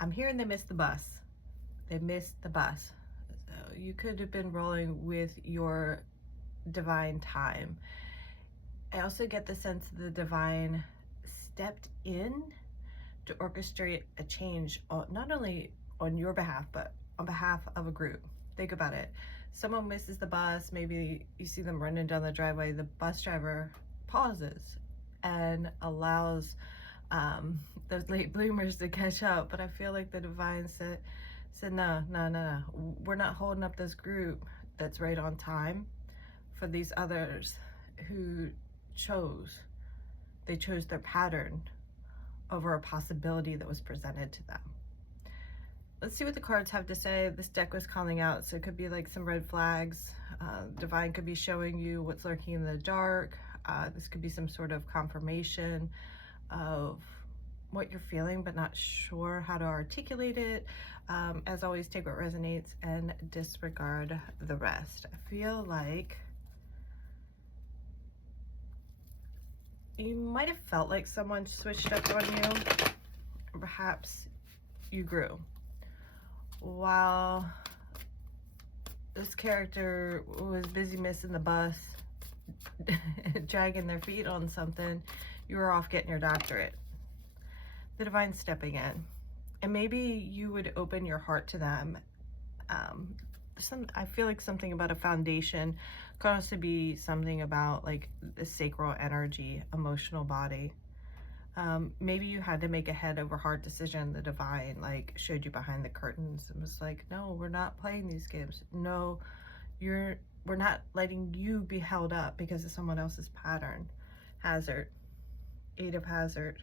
I'm hearing they missed the bus. They missed the bus. So you could have been rolling with your divine time. I also get the sense that the divine stepped in to orchestrate a change, not only on your behalf, but on behalf of a group. Think about it. Someone misses the bus, maybe you see them running down the driveway, the bus driver pauses and allows those late bloomers to catch up. But I feel like the divine said no, no, no, no. We're not holding up this group that's right on time for these others who they chose their pattern over a possibility that was presented to them. Let's see what the cards have to say. This deck was calling out, so it could be like some red flags. Divine could be showing you what's lurking in the dark. This could be some sort of confirmation of what you're feeling, but not sure how to articulate it. As always, take what resonates and disregard the rest. I feel like you might have felt like someone switched up on you. Perhaps you grew. While this character was busy missing the bus, dragging their feet on something, you were off getting your doctorate. The divine stepping in. And maybe you would open your heart to them. I feel like something about a foundation could also be something about like the sacral energy, emotional body. Maybe you had to make a head over heart decision. The divine like showed you behind the curtains and was like, no, we're not playing these games. No, we're not letting you be held up because of someone else's pattern. Hazard, 8 of hazard.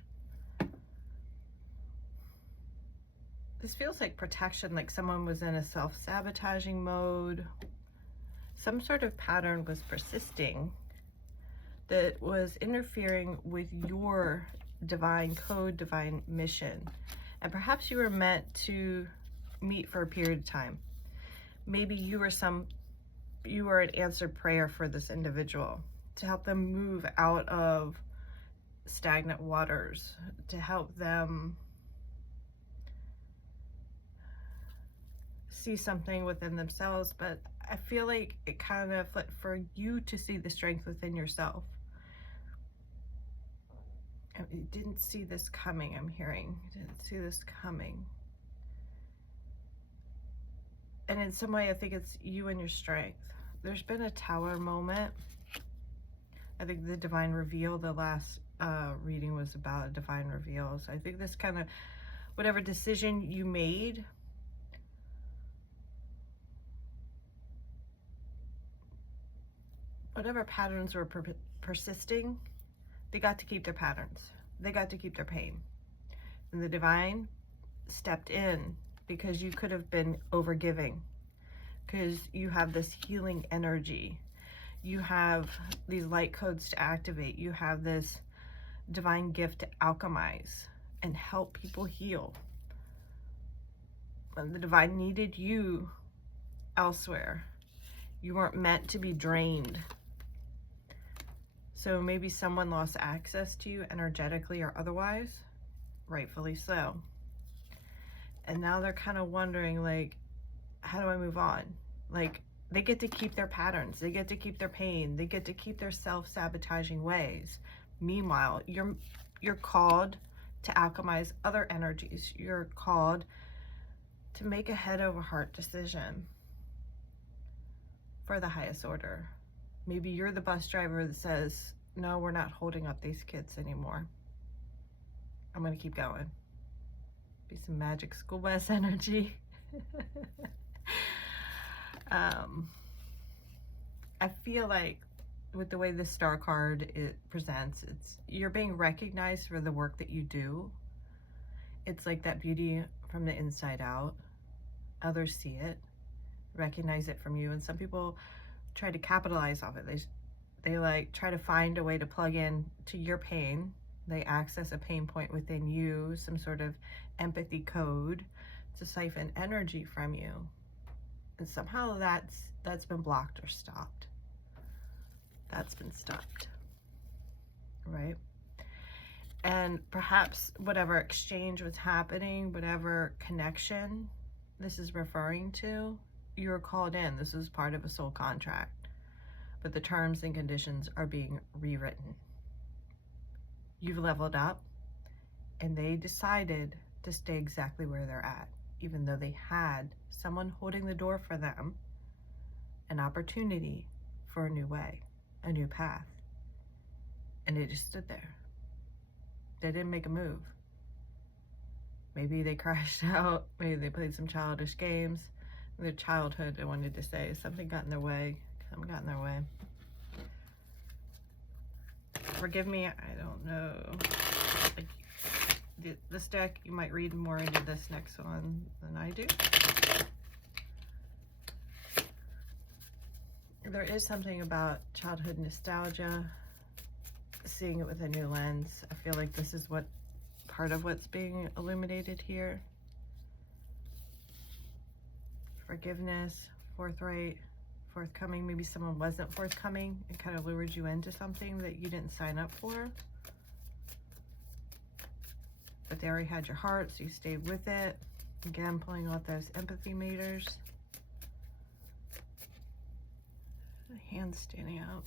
This feels like protection, like someone was in a self-sabotaging mode. Some sort of pattern was persisting that was interfering with your divine code, divine mission. And perhaps you were meant to meet for a period of time. Maybe you were an answered prayer for this individual to help them move out of stagnant waters, to help them see something within themselves. But I feel like it kind of for you to see the strength within yourself. You didn't see this coming, I'm hearing. You didn't see this coming. And in some way, I think it's you and your strength. There's been a tower moment. I think the divine reveal, the last reading was about a divine reveal. So I think this kind of, whatever decision you made, whatever patterns were persisting, they got to keep their patterns. They got to keep their pain. And the divine stepped in because you could have been overgiving, because you have this healing energy. You have these light codes to activate. You have this divine gift to alchemize and help people heal. And the divine needed you elsewhere. You weren't meant to be drained. So maybe someone lost access to you energetically or otherwise, rightfully so. And now they're kind of wondering, like, how do I move on? Like, they get to keep their patterns. They get to keep their pain. They get to keep their self-sabotaging ways. Meanwhile, you're called to alchemize other energies. You're called to make a head over heart decision for the highest order. Maybe you're the bus driver that says, no, we're not holding up these kids anymore. I'm going to keep going. Be some magic school bus energy. I feel like with the way the star card it presents, you're being recognized for the work that you do. It's like that beauty from the inside out. Others see it, recognize it from you, and some people try to capitalize off it. They like try to find a way to plug in to your pain. They access a pain point within you, some sort of empathy code to siphon energy from you. And somehow that's been blocked or stopped. That's been stopped, right? And perhaps whatever exchange was happening, whatever connection this is referring to, you were called in. This is part of a soul contract. But the terms and conditions are being rewritten. You've leveled up, and they decided to stay exactly where they're at, even though they had someone holding the door for them, an opportunity for a new way, a new path. And they just stood there. They didn't make a move. Maybe they crashed out. Maybe they played some childish games. Their childhood, I wanted to say, something got in their way. Something got in their way. Forgive me, I don't know. Like, this deck, you might read more into this next one than I do. There is something about childhood nostalgia, seeing it with a new lens. I feel like this is what part of what's being illuminated here. Forgiveness, forthright, forthcoming. Maybe someone wasn't forthcoming and kind of lured you into something that you didn't sign up for. But they already had your heart, so you stayed with it. Again, pulling out those empathy meters. The hand standing out.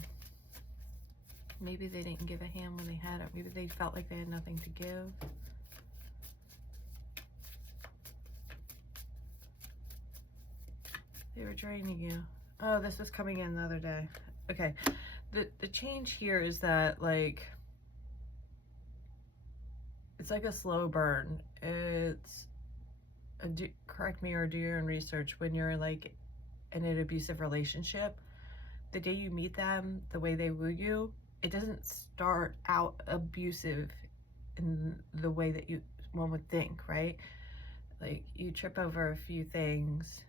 Maybe they didn't give a hand when they had it. Maybe they felt like they had nothing to give. They were draining you. Oh, this was coming in the other day. Okay. The change here is that, like, it's like a slow burn. It's correct me or do your own research. When you're like in an abusive relationship, the day you meet them, the way they woo you, it doesn't start out abusive in the way that one would think, right? Like, you trip over a few things,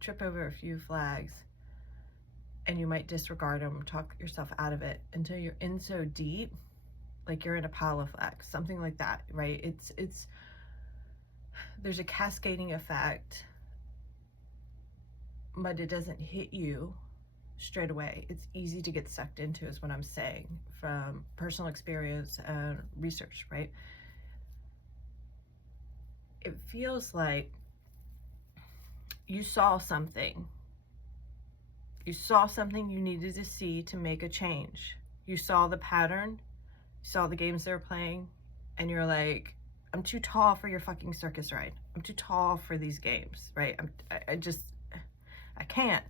trip over a few flags, and you might disregard them, talk yourself out of it until you're in so deep, like you're in a pile of flags, something like that, right? It's there's a cascading effect, but it doesn't hit you straight away. It's easy to get sucked into, is what I'm saying, from personal experience and research, right? It feels like you saw something. You saw something you needed to see to make a change. You saw the pattern, you saw the games they were playing, and you're like, I'm too tall for your fucking circus ride. I'm too tall for these games, right? I can't.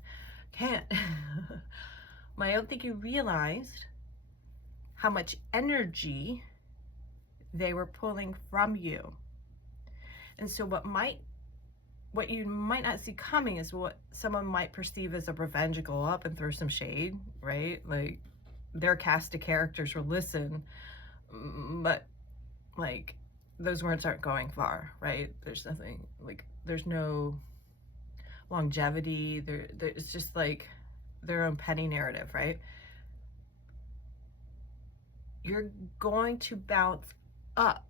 But I don't think you realized how much energy they were pulling from you. And so what you might not see coming is what someone might perceive as a revenge go up and throw some shade, right? Like, their cast of characters will listen, but like, those words aren't going far, right? There's nothing, like, there's no longevity. It's just like their own petty narrative, right? You're going to bounce up.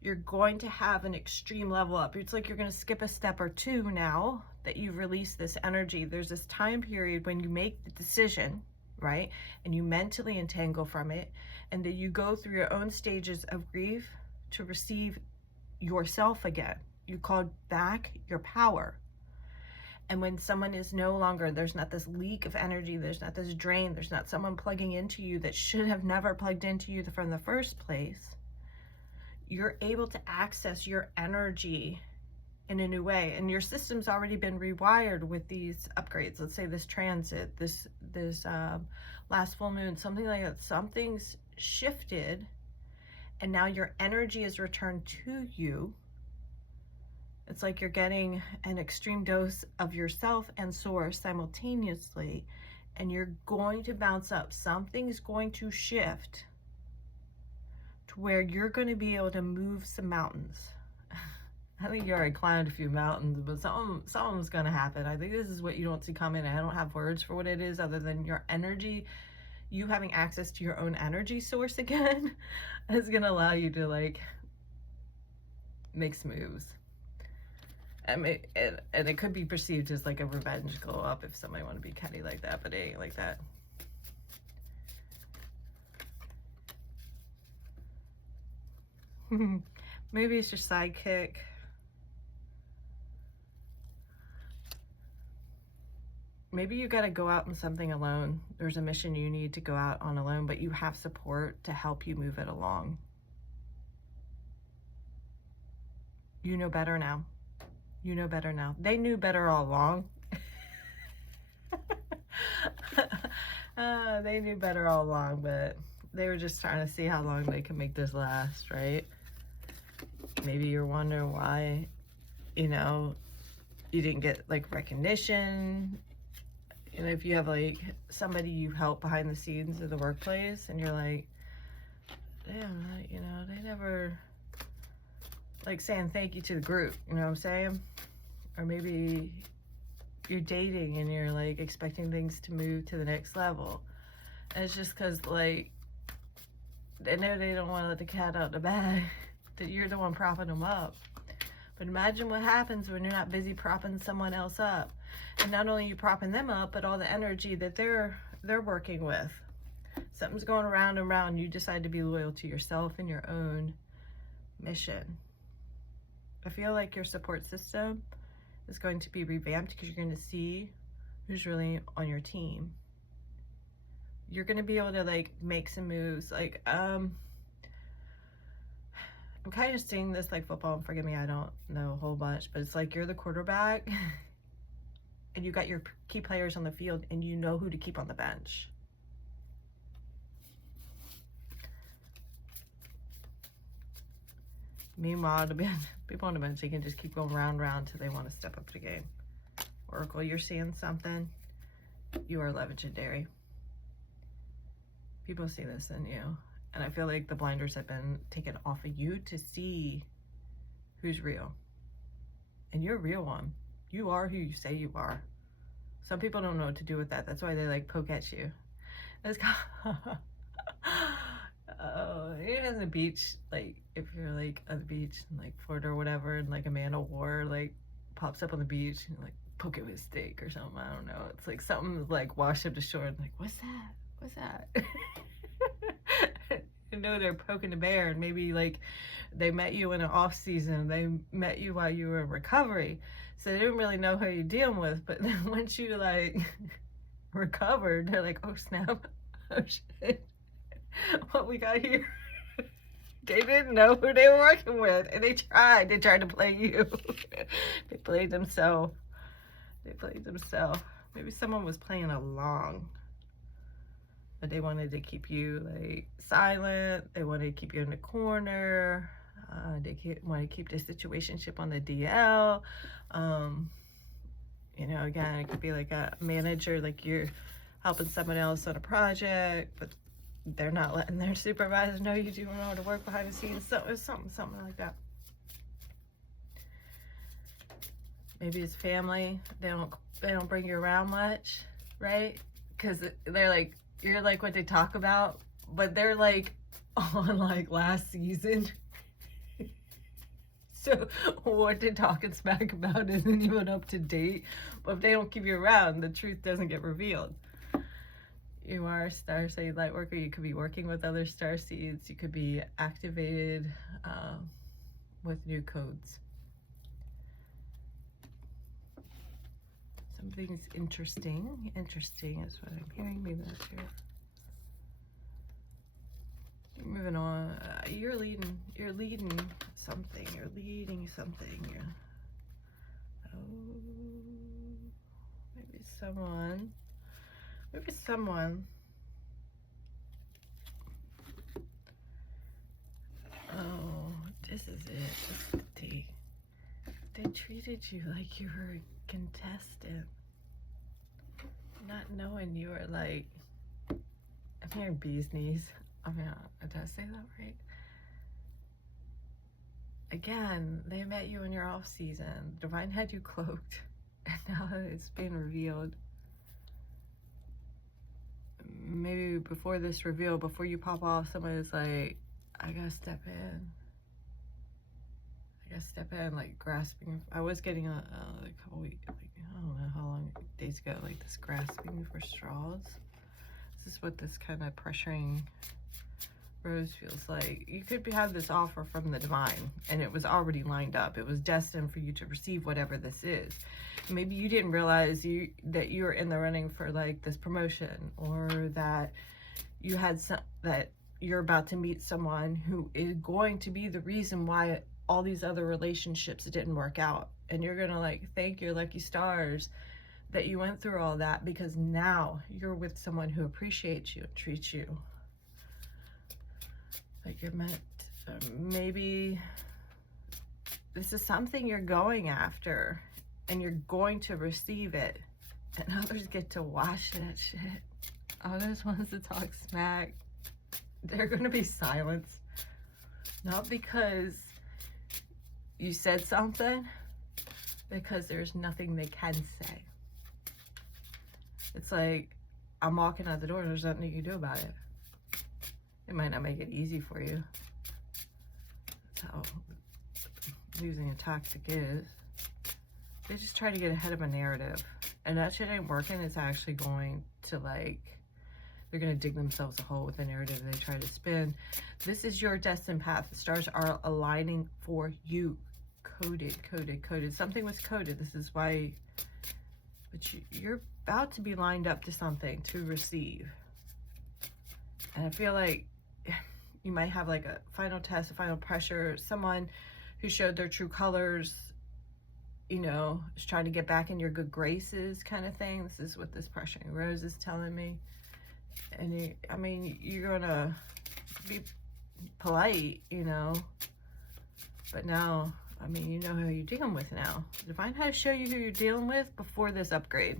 You're going to have an extreme level up. It's like you're going to skip a step or two now that you've released this energy. There's this time period when you make the decision, right? And you mentally entangle from it, and then you go through your own stages of grief to receive yourself again. You called back your power. And when someone is no longer, there's not this leak of energy, there's not this drain, there's not someone plugging into you that should have never plugged into you from the first place, you're able to access your energy in a new way. And your system's already been rewired with these upgrades. Let's say this transit, this last full moon, something like that. Something's shifted, and now your energy is returned to you. It's like you're getting an extreme dose of yourself and source simultaneously, and you're going to bounce up. Something's going to shift to where you're going to be able to move some mountains. I think you already climbed a few mountains, but something's going to happen. I think this is what you don't see coming. I don't have words for what it is other than your energy. You having access to your own energy source again is going to allow you to, like, make some moves. And it could be perceived as like a revenge glow up if somebody want to be catty like that, but it ain't like that. Maybe it's your sidekick. Maybe you got to go out on something alone. There's a mission you need to go out on alone, but you have support to help you move it along. You know better now. You know better now. They knew better all along. They knew better all along, but they were just trying to see how long they can make this last, right? Maybe you're wondering why, you know, you didn't get like recognition. You know, if you have like somebody you help behind the scenes of the workplace and you're like, damn, you know, they never like saying thank you to the group, you know what I'm saying? Or maybe you're dating and you're like expecting things to move to the next level. And it's just because like they know they don't want to let the cat out the bag, that you're the one propping them up. But imagine what happens when you're not busy propping someone else up. And not only you propping them up, but all the energy that they're working with. Something's going around and around. You decide to be loyal to yourself and your own mission. I feel like your support system is going to be revamped because you're going to see who's really on your team. You're going to be able to like make some moves. Like, I'm kind of seeing this like football, and forgive me, I don't know a whole bunch, but it's like you're the quarterback and you got your key players on the field and you know who to keep on the bench. Meanwhile, the people on the bench, they can just keep going round and round till they want to step up the game. Oracle, you're seeing something. You are legendary. People see this in you. And I feel like the blinders have been taken off of you to see who's real. And you're a real one. You are who you say you are. Some people don't know what to do with that. That's why they like poke at you. It's you're on the beach, like if you're like on the beach in like Florida or whatever, and like a man of war like pops up on the beach and like poke it with a stick or something. I don't know. It's like something like washed up to shore and like, what's that? What's that? You know, they're poking the bear, and maybe like they met you in an off season. They met you while you were in recovery. So they didn't really know who you're dealing with. But then once you like recovered, they're like, oh snap, oh shit, what we got here. They didn't know who they were working with, and they tried to play you. They played themselves. Maybe someone was playing along, but they wanted to keep you like silent. They wanted to keep you in the corner. They want to keep the situationship on the DL. You know, again, it could be like a manager, like you're helping someone else on a project, but they're not letting their supervisor know you doing all the work behind the scenes. So it's something like that. Maybe it's family. They don't bring you around much, right? Because they're like, you're like what they talk about, but they're like on like last season. So what they're talking smack about isn't even up to date. But if they don't keep you around, the truth doesn't get revealed. You are a starseed light worker. You could be working with other starseeds. You could be activated with new codes. Something's interesting. Interesting is what I'm hearing. Maybe that's here. Moving on. You're leading something. You're leading something. Oh, maybe someone. Oh, this is it. This is the tea. They treated you like you were a contestant, not knowing you were like, I'm hearing bee's knees. I mean, did I say that right? Again, they met you in your off season. Divine had you cloaked, and now it's being revealed. Maybe before this reveal, before you pop off, somebody's like, I gotta step in, like grasping. I was getting a couple weeks, like, I don't know how long days ago, like this grasping for straws. This is what this kind of pressuring Rose feels like you could have this offer from the divine, and it was already lined up. It was destined for you to receive whatever this is. Maybe you didn't realize that you're in the running for like this promotion, or that you had that you're about to meet someone who is going to be the reason why all these other relationships didn't work out, and you're gonna like thank your lucky stars that you went through all that, because now you're with someone who appreciates you and treats you like you're meant. Maybe this is something you're going after and you're going to receive it, and others get to watch that shit. Others ones to talk smack, they're gonna be silenced, not because you said something, because there's nothing they can say. It's like, I'm walking out the door and there's nothing you can do about it. It might not make it easy for you. That's how losing a toxic is. They just try to get ahead of a narrative, and that shit ain't working. It's actually going to like, they're going to dig themselves a hole with the narrative they try to spin. This is your destined path. The stars are aligning for you. Coded, coded, coded. Something was coded. This is why, but you're about to be lined up to something to receive. And I feel like you might have like a final test, a final pressure, someone who showed their true colors, you know, is trying to get back in your good graces kind of thing. This is what this pressuring Rose is telling me. And I mean, you're gonna be polite, you know, but now, I mean, you know who you're dealing with now. Divine had to show you who you're dealing with before this upgrade.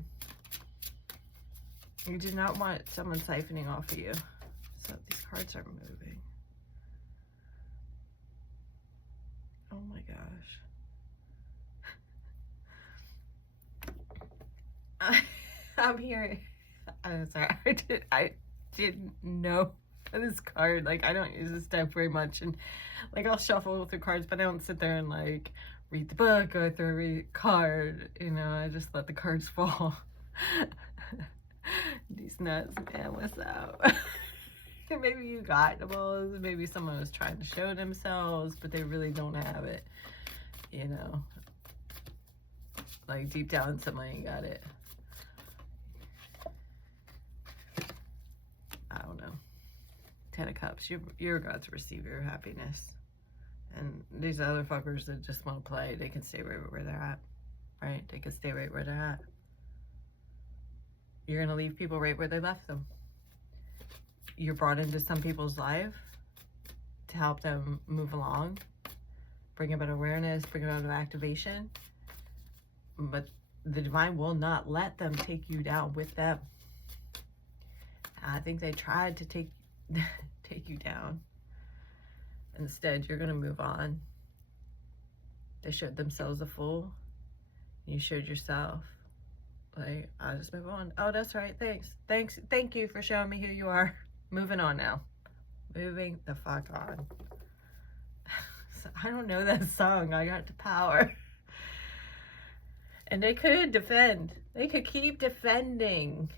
You do not want someone siphoning off of you. So these cards are moving. Oh my gosh. I'm here. I'm sorry. I didn't know this card. Like, I don't use this deck very much, and like I'll shuffle through cards, but I don't sit there and like read the book, go through every card. You know, I just let the cards fall. These nuts, man. What's up? Maybe you got the balls. Maybe someone was trying to show themselves, but they really don't have it. You know, like deep down, somebody got it. I don't know. 10 of Cups. You're about to receive your happiness. And these other fuckers that just want to play, they can stay right where they're at. Right? They can stay right where they're at. You're going to leave people right where they left them. You're brought into some people's life to help them move along, bring about awareness, bring about activation. But the divine will not let them take you down with them. I think they tried to take you down. Instead, you're going to move on. They showed themselves a fool. You showed yourself. Like, I'll just move on. Oh, that's right. Thanks. Thank you for showing me who you are. Moving on now. Moving the fuck on. I don't know that song. I got the power. And they could defend. They could keep defending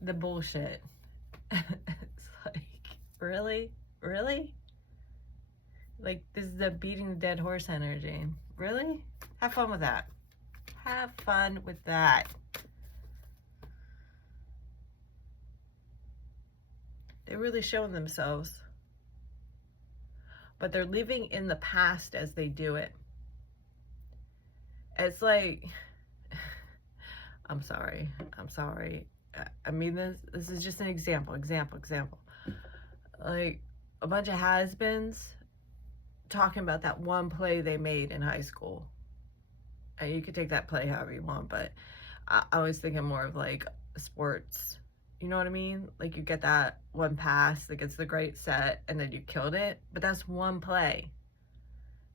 the bullshit. It's like, really? Like, this is the beating the dead horse energy. Really? Have fun with that. Have fun with that. They're really showing themselves. But they're living in the past as they do it. It's like, I'm sorry. I mean, this is just an example. Like, a bunch of has-beens talking about that one play they made in high school. And you could take that play however you want, but I was thinking more of like sports. You know what I mean? Like, you get that one pass that gets the great set and then you killed it. But that's one play.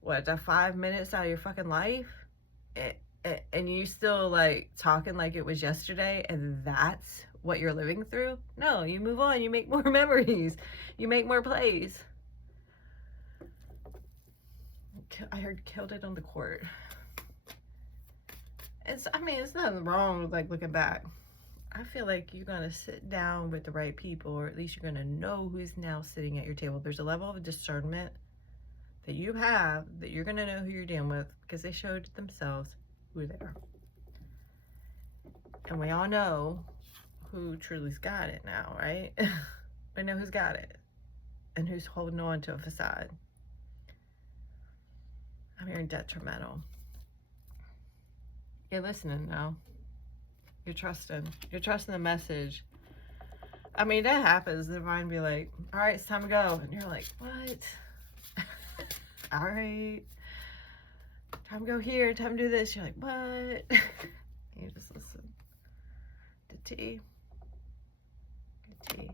What, that 5 minutes out of your fucking life? And you still like talking like it was yesterday, and that's what you're living through? No, you move on. You make more memories. You make more plays. I heard killed it on the court. I mean, it's nothing wrong with like looking back. I feel like you're going to sit down with the right people, or at least you're going to know who's now sitting at your table. There's a level of discernment that you have that you're going to know who you're dealing with because they showed themselves who they are. And we all know who truly's got it now, right? We know who's got it and who's holding on to a facade. I'm hearing detrimental. You're listening now. You're trusting. You're trusting the message. I mean, that happens. The divine be like, all right, it's time to go. And you're like, what? All right. Time to go here. Time to do this. You're like, what? You just listen. The tea. The tea.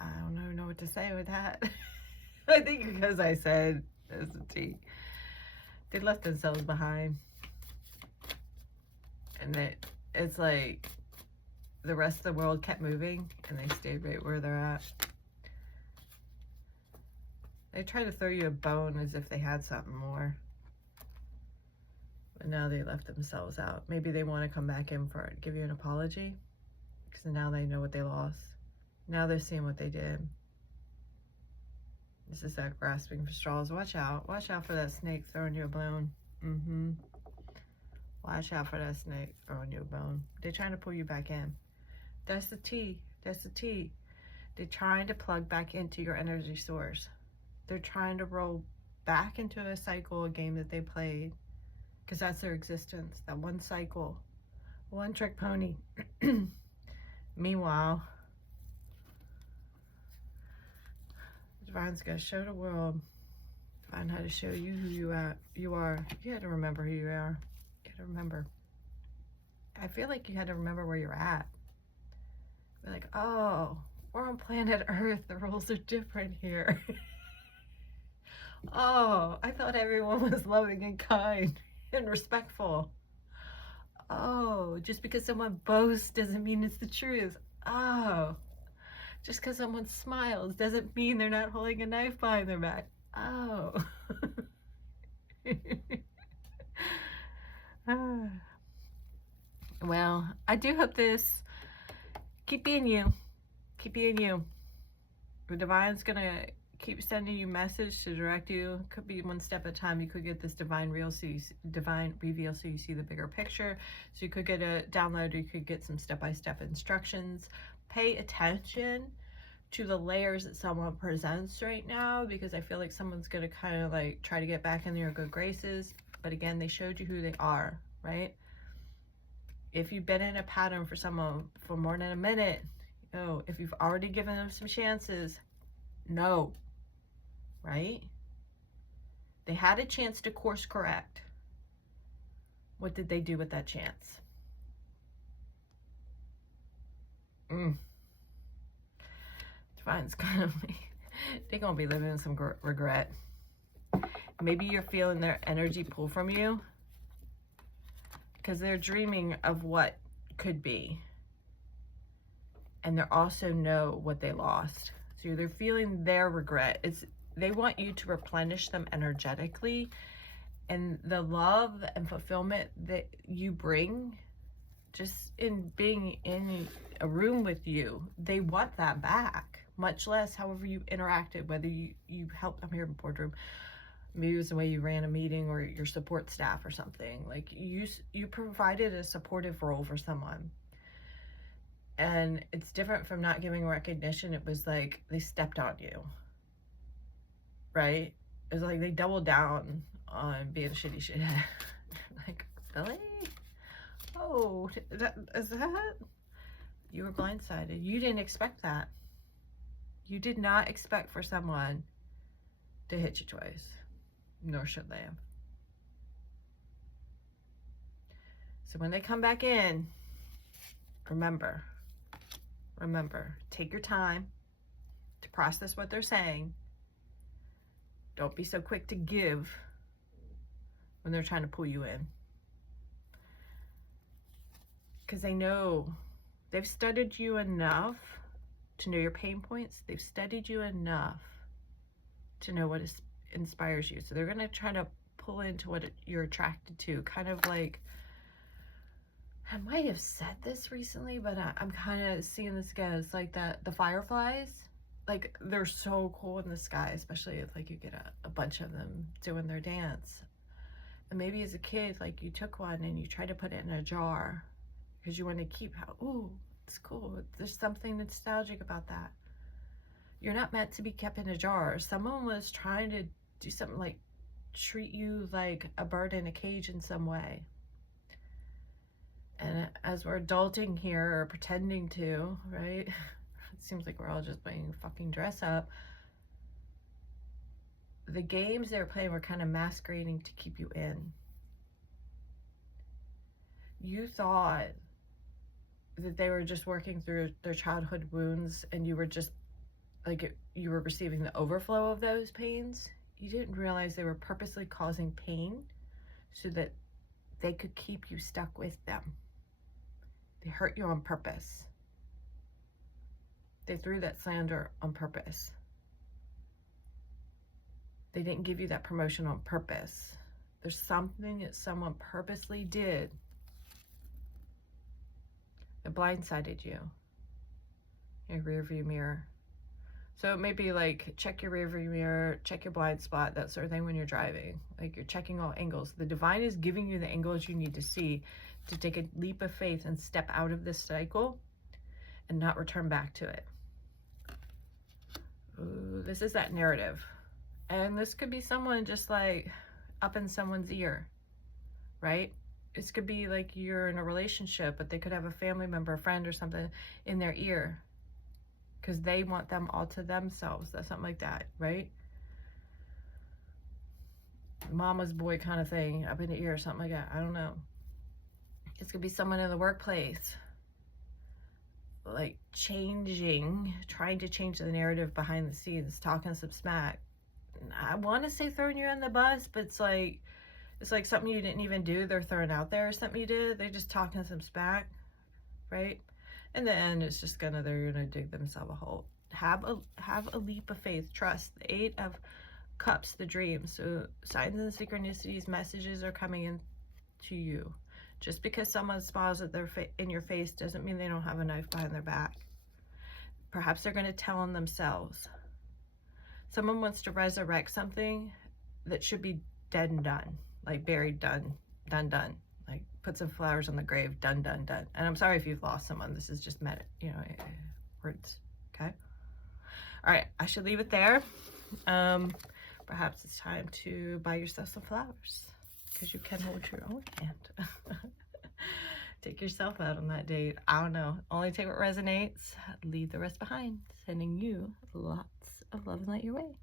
I don't even know what to say with that. I think because I said there's the tea. They left themselves behind. And it's like the rest of the world kept moving and they stayed right where they're at. They try to throw you a bone as if they had something more. But now they left themselves out. Maybe they want to come back in for it, give you an apology. Because now they know what they lost. Now they're seeing what they did. This is that grasping for straws. Watch out. Watch out for that snake throwing you a bone. Watch out for that snake throwing you a bone. They're trying to pull you back in. That's the tea. That's the tea. They're trying to plug back into your energy source. They're trying to roll back into a cycle, a game that they played. Because that's their existence. That one cycle. One trick pony. Meanwhile, the divine's going to show the world. Divine how to show you who you are. You had to remember who you are. You had to remember. I feel like you had to remember where you're at. You're like, oh, we're on planet Earth. The rules are different here. Oh, I thought everyone was loving and kind and respectful. Oh, just because someone boasts doesn't mean it's the truth. Oh, just because someone smiles doesn't mean they're not holding a knife behind their back. Oh. Well, I do hope this keep being you. Keep being you. The divine's gonna keep sending you message to direct you. Could be one step at a time. You could get this divine reveal so you see the bigger picture. So you could get a download, or you could get some step-by-step instructions. Pay attention to the layers that someone presents right now, because I feel like someone's gonna kind of like try to get back in your good graces. But again, they showed you who they are, right? If you've been in a pattern for someone for more than a minute, if you've already given them some chances, no, right? They had a chance to course correct. What did they do with that chance? Divine's gonna be, they're gonna be living in some regret. Maybe you're feeling their energy pull from you because they're dreaming of what could be. And they also know what they lost. So they're feeling their regret. They want you to replenish them energetically, and the love and fulfillment that you bring just in being in a room with you, they want that back. Much less however you interacted, whether you helped, I'm here in boardroom, maybe it was the way you ran a meeting or your support staff or something. Like you provided a supportive role for someone. And it's different from not giving recognition. It was like they stepped on you, right? It was like they doubled down on being a shitty shithead. Like, really? Oh, is that? You were blindsided. You didn't expect that. You did not expect for someone to hit you twice, nor should they have. So when they come back in, remember, take your time to process what they're saying. Don't be so quick to give when they're trying to pull you in. Because they know, they've studied you enough to know your pain points. They've studied you enough to know what inspires you. So they're going to try to pull into what you're attracted to. Kind of like, I might have said this recently, but I'm kind of seeing this again. It's like that the fireflies, like they're so cool in the sky, especially if like you get a bunch of them doing their dance. And maybe as a kid, like you took one and you tried to put it in a jar because you want to keep how, ooh, it's cool. There's something nostalgic about that. You're not meant to be kept in a jar. Someone was trying to do something like treat you like a bird in a cage in some way. And as we're adulting here, or pretending to, right? It seems like we're all just playing fucking dress up. The games they were playing were kind of masquerading to keep you in. You thought that they were just working through their childhood wounds, and you were just like, you were receiving the overflow of those pains. You didn't realize they were purposely causing pain so that they could keep you stuck with them. They hurt you on purpose. They threw that slander on purpose. They didn't give you that promotion on purpose. There's something that someone purposely did that blindsided you. Your rearview mirror. So it may be like, check your rearview mirror, check your blind spot, that sort of thing when you're driving. Like you're checking all angles. The divine is giving you the angles you need to see to take a leap of faith and step out of this cycle and not return back to it. Ooh, this is that narrative. And this could be someone just like up in someone's ear, right? This could be like you're in a relationship, but they could have a family member, a friend or something in their ear because they want them all to themselves. That's something like that, right? Mama's boy kind of thing up in the ear or something like that. I don't know. This could be someone in the workplace, like trying to change the narrative behind the scenes, talking some smack. I want to say throwing you on the bus, but it's like something you didn't even do. They're throwing out there something you did. They're just talking some smack, right? In the end, it's just they're gonna dig themselves a hole. Have a leap of faith. Trust. The 8 of Cups, the dream. So signs and synchronicities, messages are coming in to you. Just because someone smiles at in your face doesn't mean they don't have a knife behind their back. Perhaps they're going to tell on themselves. Someone wants to resurrect something that should be dead and done, like buried, done. Like put some flowers on the grave, done. And I'm sorry if you've lost someone. This is just words. Okay. All right. I should leave it there. Perhaps it's time to buy yourself some flowers because you can hold your own hand. Take yourself out on that date. I don't know. Only take what resonates. Leave the rest behind. Sending you lots of love and light your way.